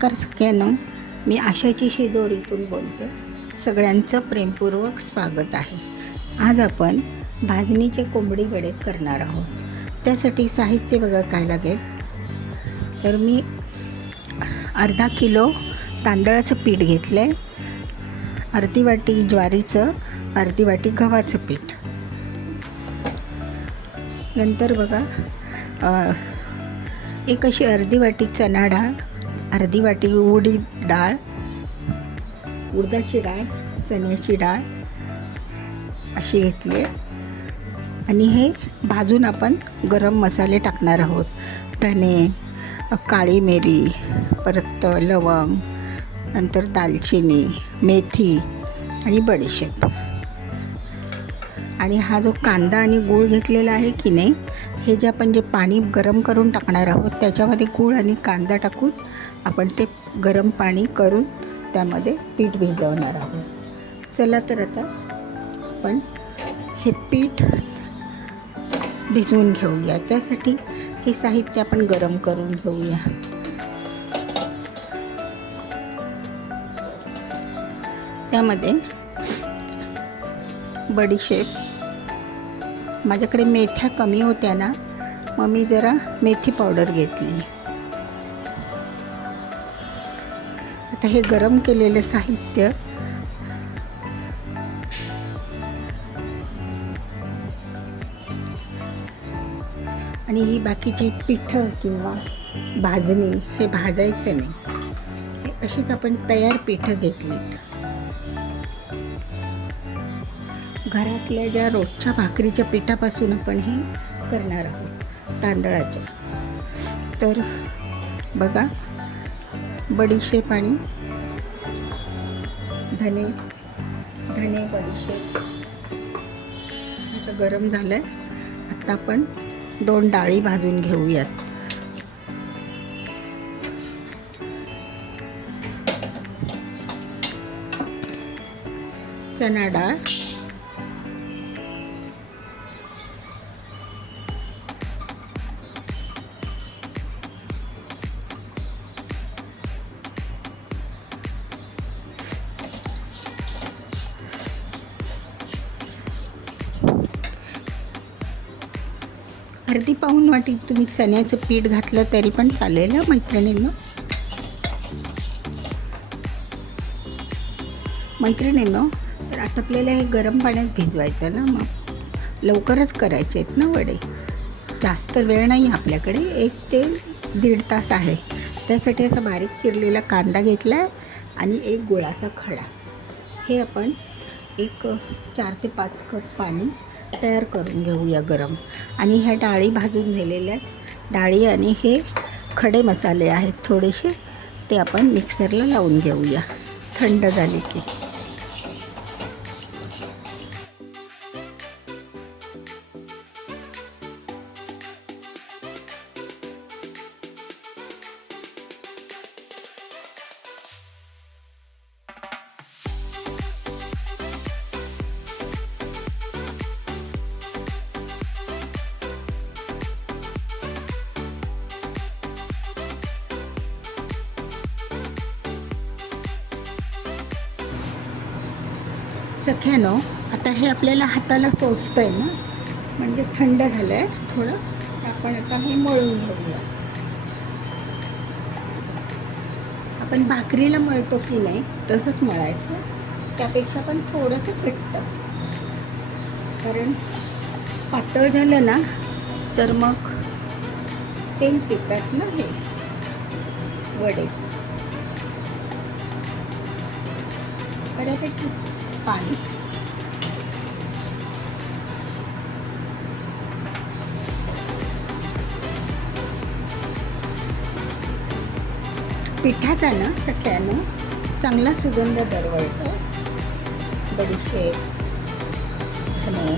नमस्कार सगळ्यांना, मी आशाची शिदोरीतून बोलते. सगळ्यांचं प्रेमपूर्वक स्वागत आहे. आज आपण भाजणीचे कोंबडी वडे करणार आहोत. त्यासाठी साहित्य बघा काय लागेल. तर मी अर्धा किलो तांदळाचं पीठ घेतलं आहे, अर्धी वाटी ज्वारीचं, अर्धी वाटी गव्हाचं पीठ. नंतर बघा एक अशी अर्धी वाटी चणा डाळ, अर्धी वाटी उडदाची डाळ, चण्याची डाळ अशी घेतली आहे. आणि हे भाजून आपण गरम मसाले टाकणार आहोत. धने, काळी मिरी, परत लवंग, नंतर दालचिनी, मेथी आणि बडीशेप. आणि हा जो कांदा आणि गूळ घेतलेला आहे की नाही, हे जे आपण पाणी गरम करून टाकणार आहोत त्याच्यामध्ये गूळ आणि कांदा टाकून आपण ते गरम पाणी करून त्यामध्ये पीठ भिजवणार आहोत. चला तर आता आपण हे पीठ भिजवून घेऊया. त्यासाठी हे साहित्य आपण गरम करून घेऊया. त्यामध्ये बडीशेप, माझ्याकडे मेथ्या कमी होत्या ना, मग मी जरा मेथी पावडर घेतली. आता हे गरम केलेलं साहित्य आणि ही बाकीची पिठं किंवा भाजणी हे भाजायचं नाही, हे अशीच आपण तयार पिठं घेतलीत. घरातल्या ज्या रोजच्या भाकरीच्या पिठापासून आपण हे करणार आहोत तांदळाच्या. तर बघा बडीशेप आणि धने बडीशेप आता गरम झालं आहे. आता आपण 2 डाळी भाजून घेऊयात. चणा डाळ, अर्धी पाऊण वाटी तुम्ही चण्याचं पीठ घातलं तरी पण चालेल मैत्रिणींनो. तर आता आपल्याला हे गरम पाण्यात भिजवायचं ना, मग लवकरच करायचे आहेत ना वडे. जास्त वेळ नाही आपल्याकडे, 1 ते 1.5 तास आहे. त्यासाठी असा बारीक चिरलेला कांदा घेतला आहे आणि 1 गुळाचा खडा. हे आपण 4 ते 5 कप पाणी तयार करून घेऊया गरम. आणि ह्या डाळी भाजून झालेल्या डाळी आणि हे खडे मसाले आहेत थोडेसे, ते आपण मिक्सरला लावून घेऊया थंड झाले की. सख्यानो, आता हे आपल्याला हाताला सोसतं आहे ना, म्हणजे थंड झालं आहे थोडं. आपण आता हे मळून घेऊया. आपण भाकरीला मळतो की नाही तसंच मळायचं, त्यापेक्षा पण थोडंसं घट्ट. कारण पातळ झालं ना तर मग तेल पितात ना हे वडे. बऱ्यापैकी पाणी, पिठाचा ना सगळ्यांना चांगला सुगंध दरवळतो. बडीशेप, धने,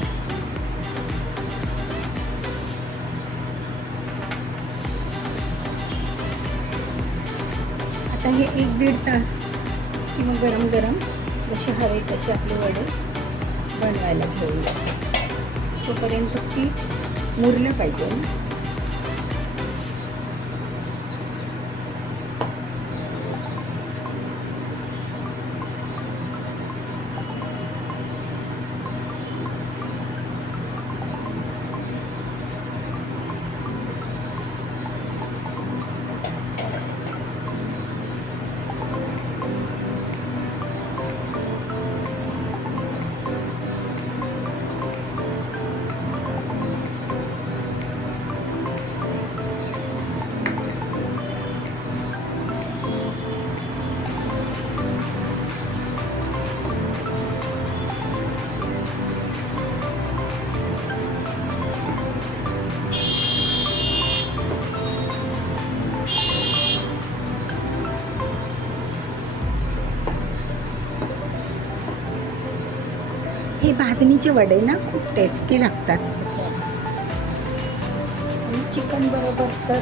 आता हे 1-1.5 तास किंवा गरम जसे हवे तसे आपले वडे बनवायला घेऊया. तोपर्यंत पीठ मुरलं पाहिजे ना. हे भाजणीचे वडे ना खूप टेस्टी लागतात आणि चिकन बरोबर तर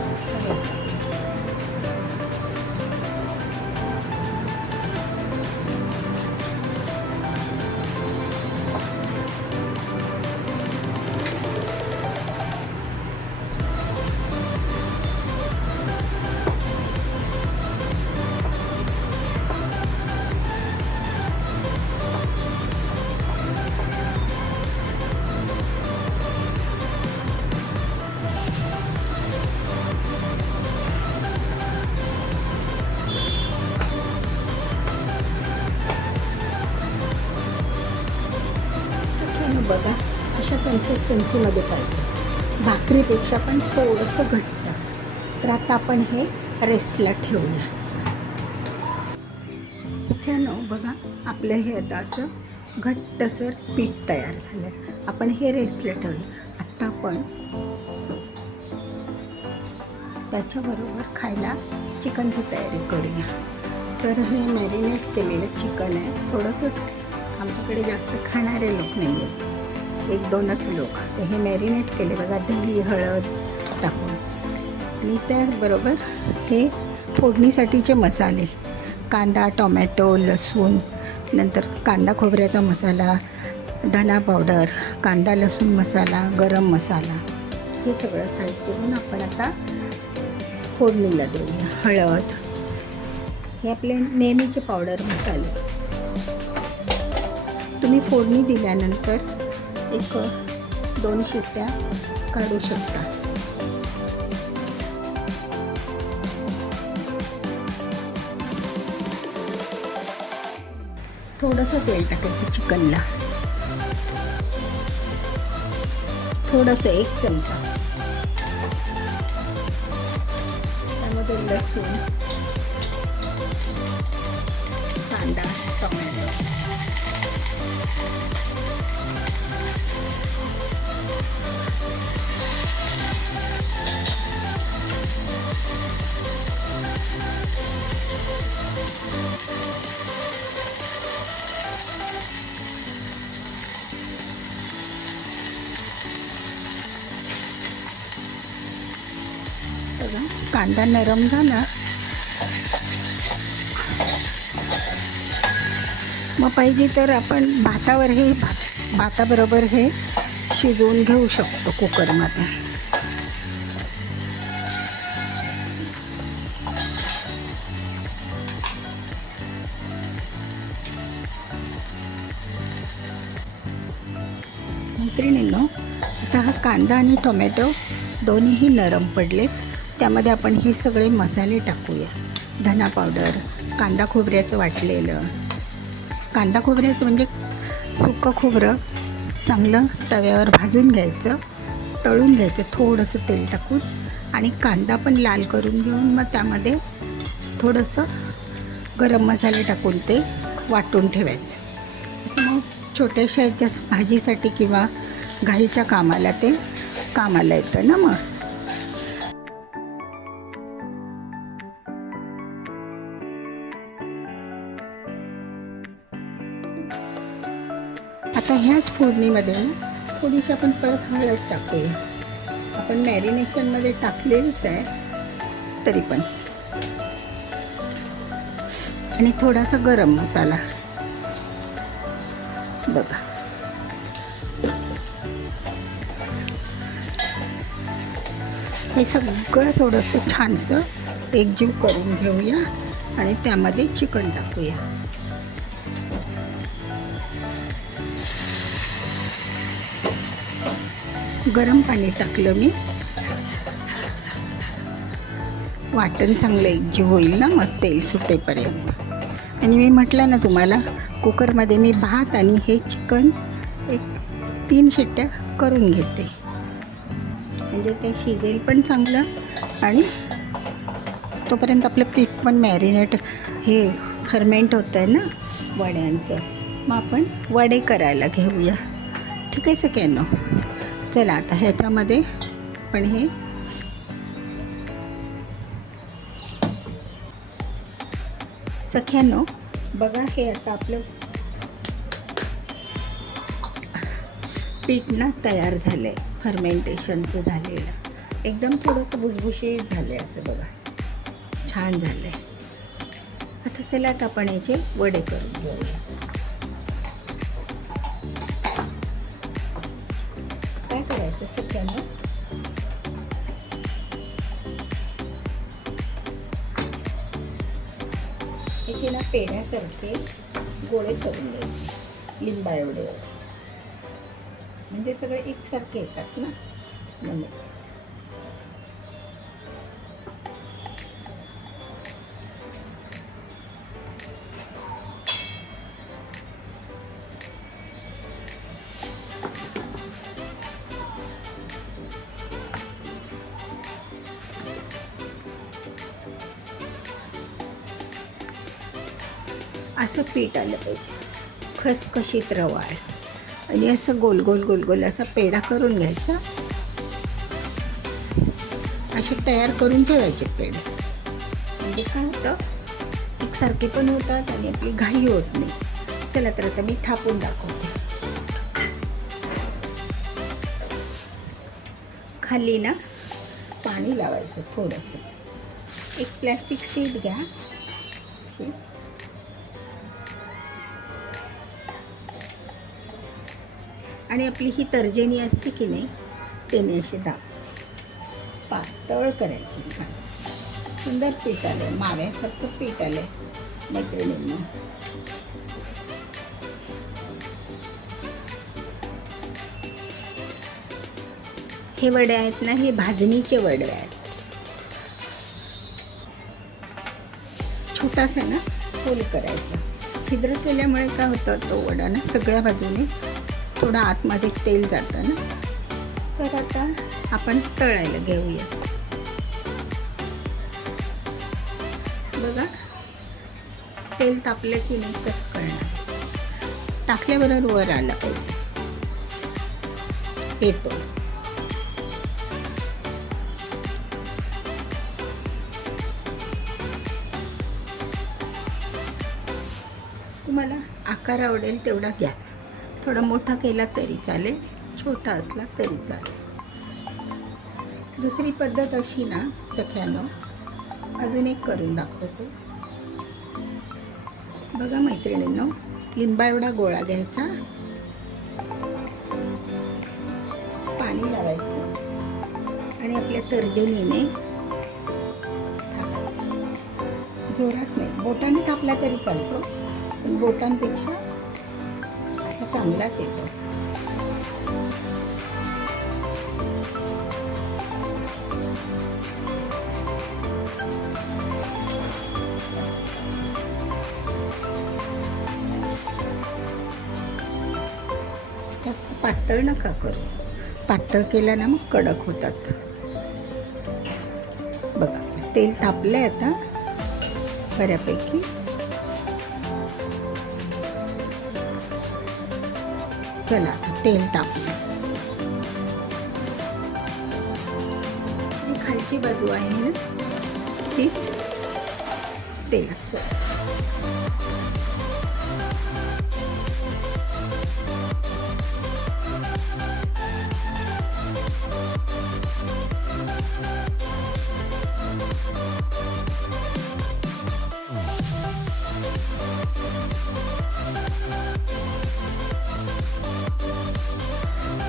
बघा अशा कन्सिस्टन्सीमध्ये पाहिजे, भाकरीपेक्षा पण थोडंसं घट्ट. तर आता आपण हे रेस्टला ठेवूया. सख्यानो बघा आपलं हे आता असं घट्टसर पीठ तयार झालं आहे. आपण हे रेस्टला ठेवलं. आत्ता आपण त्याच्याबरोबर खायला चिकनची तयारी करूया. तर हे मॅरिनेट केलेलं चिकन आहे. थोडंसंच, आमच्याकडे जास्त खाणारे लोक नाही आहेत, 1-2च लोक. तर हे मॅरिनेट केले बघा दही हळद टाकून. आणि त्याचबरोबर हे फोडणीसाठीचे मसाले, कांदा टोमॅटो लसूण, नंतर कांदा खोबऱ्याचा मसाला, धना पावडर, कांदा लसूण मसाला, गरम मसाला, हे सगळं साहित्य घेऊन आपण आता फोडणीला देऊया. हळद, हे आपले नेहमीचे पावडर मसाले. तुम्ही फोडणी दिल्यानंतर 1-2 शिट्ट्या काढू शकता. थोडंसं तेल टाकायचं चिकनला, थोडंसं 1 चमचा. त्यामध्ये लसूण, कांदा टोमॅटो, कांदा नरम झाला मग पाहिजे तर आपण भाताबरोबर हे शिजवून घेऊ शकतो कुकरमध्ये. मैत्रिणींनो, आता हा कांदा आणि टोमॅटो दोन्हीही नरम पडलेत. त्यामध्ये आपण हे सगळे मसाले टाकूया. धना पावडर, कांदा खोबऱ्याचं वाटलेलं, कांदा खोबऱ्याचं म्हणजे सुकं खोबरं चांगलं तव्यावर भाजून घ्यायचं, तळून घ्यायचं थोडंसं तेल टाकून, आणि कांदा पण लाल करून घेऊन मग त्यामध्ये थोडंसं गरम मसाले टाकून ते वाटून ठेवायचं. असं मग छोट्याशा याच्या भाजीसाठी किंवा घाईच्या कामाला ते कामाला येतं ना. मग आता ह्याच फोडणीमध्ये थोडीशी आपण परत हळद टाकूया. आपण मॅरिनेशनमध्ये टाकलेलीच आहे तरी पण, आणि थोडासा गरम मसाला बघा. हे सगळं थोडंसं छानसं एकजीव करून घेऊया आणि त्यामध्ये चिकन टाकूया. गरम पाणी टाकलं मी, वाटण चांगलं एकजीव होईल ना मग तेल सुटेपर्यंत. आणि मी म्हटलं ना तुम्हाला, कुकरमध्ये मी भात आणि हे चिकन 3 शिट्ट्या करून घेते, म्हणजे ते शिजेल पण चांगलं आणि तोपर्यंत आपलं पीठ पण मॅरिनेट हे फर्मेंट होतं आहे ना वड्यांचं. मग आपण वडे करायला घेऊया. ठीक आहे सगळ्यांना, चला आता ह्याच्यामध्ये पण हे सख्यानो बघा, हे आता आपलं पीठ ना तयार झालं आहे, फर्मेंटेशनचं झालेलं. एकदम थोडंसं भुसभुशीत झालं आहे असं बघा, छान झालं आहे. आता चला आता आपण याचे वडे करून घेऊया. काय करायचं सगळ्यांना, याचे ना पेढ्यासारखे गोळे करून घ्यायचे, लिंबा एवढे, म्हणजे सगळे एकसारखे येतात ना म्हणून. असं पीठ आलं पाहिजे, खसखशीत रवाळ, आणि असं गोल गोल गोल गोल असा पेढा करून घ्यायचा. असे तयार करून ठेवायचे पेढे, म्हणजे काय होतं, एकसारखे पण होतात आणि आपली घाई होत नाही. चला तर आता मी थापून दाखवते. खाली ना पाणी लावायचं थोडंसं, एक प्लॅस्टिक शीट घ्या आणि आपली ही तर्जनी असते की नाही, त्याने अशी दाबायची, पातळ करायची. छान सुंदर पीठ आलं, माव्यासारखं पीठ आलं मैत्रिणींना. हे वडे आहेत ना, हे भाजणीचे वडे आहेत. छोटासा ना होल करायचा, छिद्र केल्यामुळे काय होतं, तो वडा ना सगळ्या बाजूने थोडं आतमध्ये तेल जातं ना. तर आता आपण तळायला घेऊया. बघा तेल तापलं की नाही कसं कळणार, टाकल्याबरोबर वर आला पाहिजे, येतो. तुम्हाला आकार आवडेल तेवढा घ्या, थोडा मोठा केला तरी चालेल, छोटा असला तरी चालेल. दुसरी पद्धत अशी ना सख्यानो, अजून एक करून दाखवतो. बघा मैत्रिणींनो, लिंबा एवढा गोळा घ्यायचा, पाणी लावायचं आणि आपल्या तर्जनीने थापायचं. जोरात नाही, बोटाने थापला तरी चालतो, पण बोटांपेक्षा असा चांगलाच येतो. जास्त पातळ नका करू, पातळ केला ना मग कडक होतात. बघा तेल तापलंय आता बऱ्यापैकी. चला आता तेल तापलं, जी खालची बाजू आहे ना तीच तेलात सोड.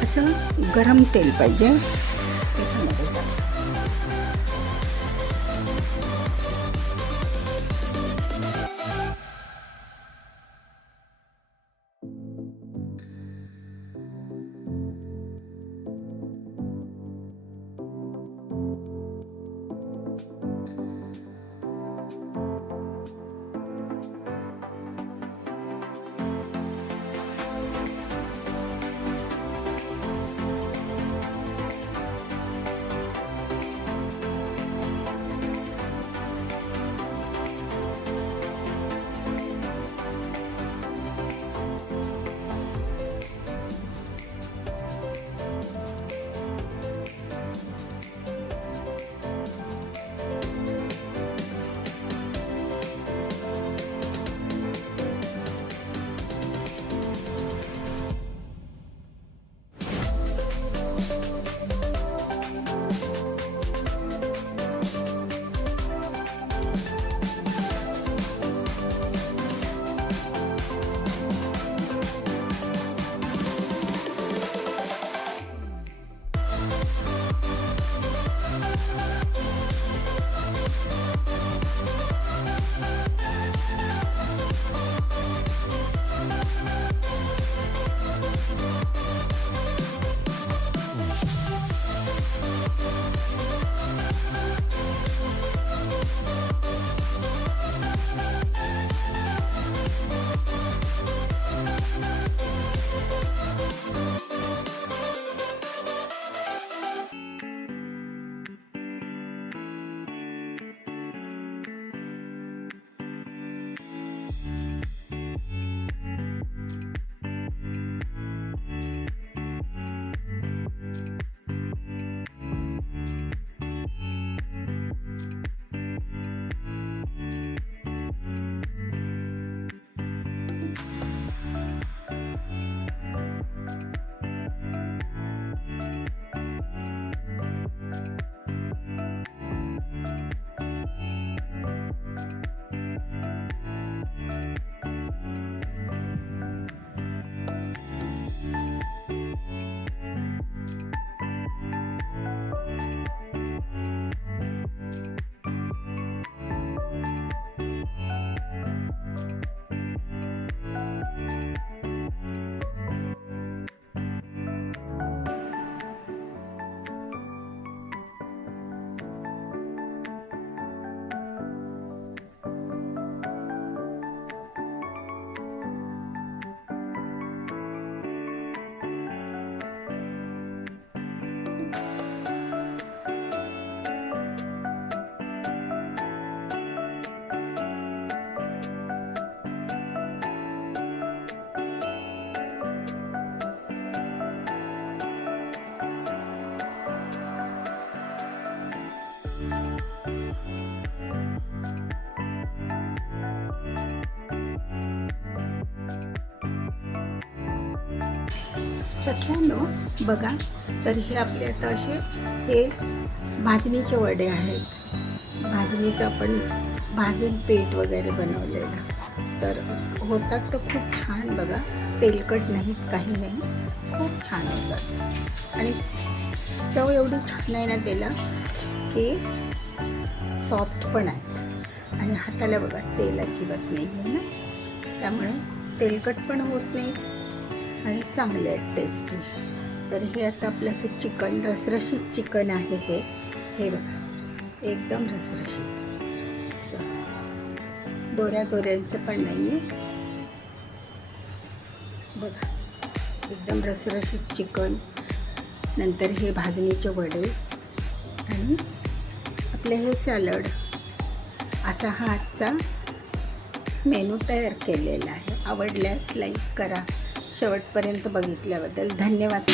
असं गरम तेल पाहिजे त्याच्यामध्ये टाक. सख्यानो बघा, तर हे आपले आता असे हे भाजणीचे वडे आहेत. भाजणीचं आपण भाजून पीठ वगैरे बनवलेलं, तर होतात तर खूप छान बघा, तेलकट नाहीत, काही नाही, खूप छान होतात. आणि चव एवढी छान आहे ना त्याला की सॉफ्ट पण आहेत आणि हाताला बघा तेल अजिबात नाही आहे ना, त्यामुळे तेलकट पण होत नाही आणि चांगले आहेत टेस्टी. तर हे आता आपलं असं चिकन, रसरशीत चिकन आहे हे बघा, एकदम रसरशीत, असं दोऱ्या दोऱ्यांचं पण नाही आहे बघा, एकदम रसरशीत चिकन. नंतर हे भाजणीचे वडे आणि आपले हे सॅलड. असा हा आजचा मेनू तयार केलेला आहे. आवडल्यास लाईक करा. शेवटपर्यंत बघितल्याबद्दल धन्यवाद.